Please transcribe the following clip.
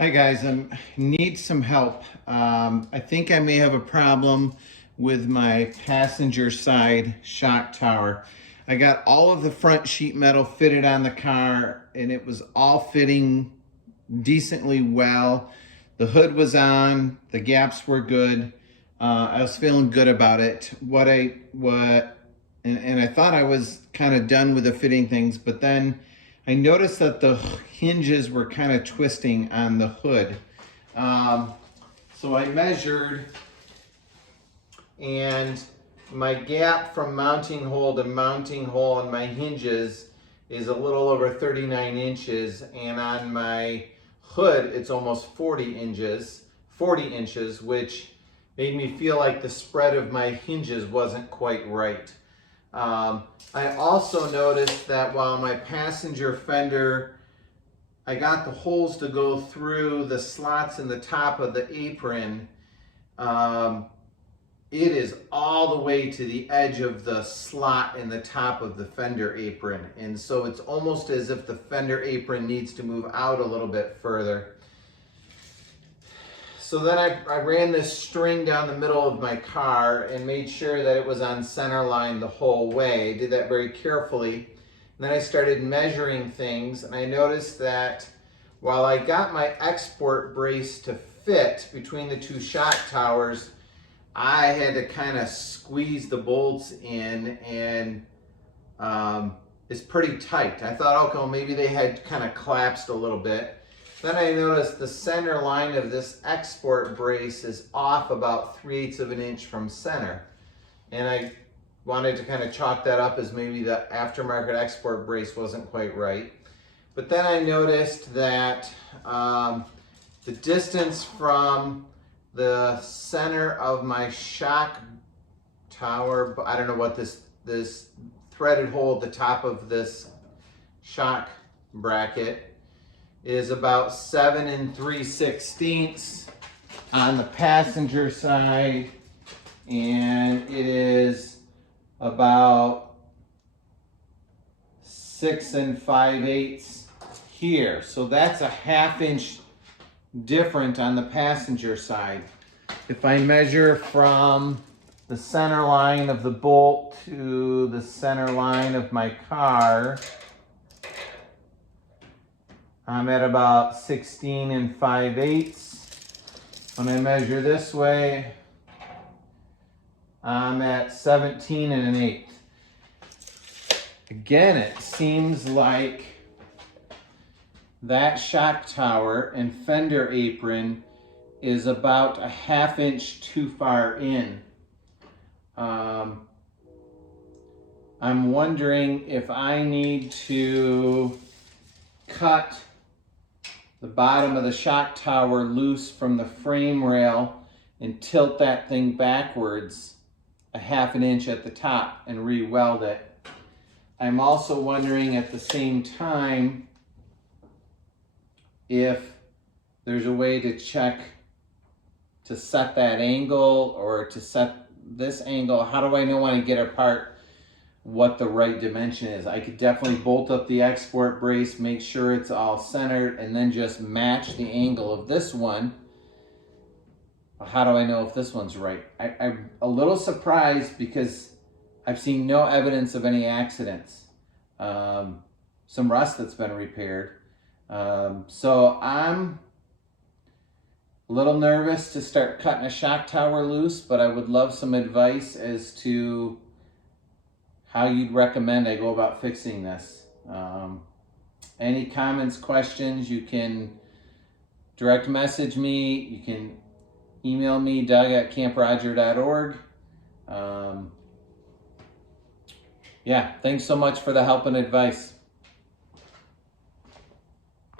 Hi guys, I need some help. I think I may have a problem with my passenger side shock tower. I got all of the front sheet metal fitted on the car and it was all fitting decently well. The hood was on, the gaps were good. I was feeling good about it. And I thought I was kind of done with the fitting things, but then I noticed that the hinges were kind of twisting on the hood. So I measured, and my gap from mounting hole to mounting hole on my hinges is a little over 39 inches, and on my hood it's almost 40 inches, which made me feel like the spread of my hinges wasn't quite right. I also noticed that while my passenger fender, I got the holes to go through the slots in the top of the apron, it is all the way to the edge of the slot in the top of the fender apron. And so it's almost as if the fender apron needs to move out a little bit further. So then I ran this string down the middle of my car and made sure that it was on center line the whole way. I did that very carefully. And then I started measuring things, and I noticed that while I got my export brace to fit between the two shock towers, I had to kind of squeeze the bolts in, and it's pretty tight. I thought, okay, well, maybe they had kind of collapsed a little bit. Then I noticed the center line of this export brace is off about 3/8 of an inch from center. And I wanted to kind of chalk that up as maybe the aftermarket export brace wasn't quite right. But then I noticed that the distance from the center of my shock tower, I don't know what this threaded hole at the top of this shock bracket is, about 7 3/16 on the passenger side, and it is about 6 5/8 here. So that's a 1/2 inch different on the passenger side. If I measure from the center line of the bolt to the center line of my car, I'm at about 16 5/8. When I measure this way, I'm at 17 1/8. Again, it seems like that shock tower and fender apron is about a 1/2 inch too far in. I'm wondering if I need to cut the bottom of the shock tower loose from the frame rail and tilt that thing backwards a 1/2 inch at the top and re-weld it. I'm also wondering at the same time if there's a way to check to set that angle or to set this angle. How do I know when I get apart what the right dimension is? I could definitely bolt up the export brace, make sure it's all centered, and then just match the angle of this one. How do I know if this one's right? I'm a little surprised because I've seen no evidence of any accidents. Some rust that's been repaired. So I'm a little nervous to start cutting a shock tower loose, but I would love some advice as to how you'd recommend I go about fixing this. Any comments, questions, you can direct message me. You can email me, doug@camproger.org. Yeah, thanks so much for the help and advice.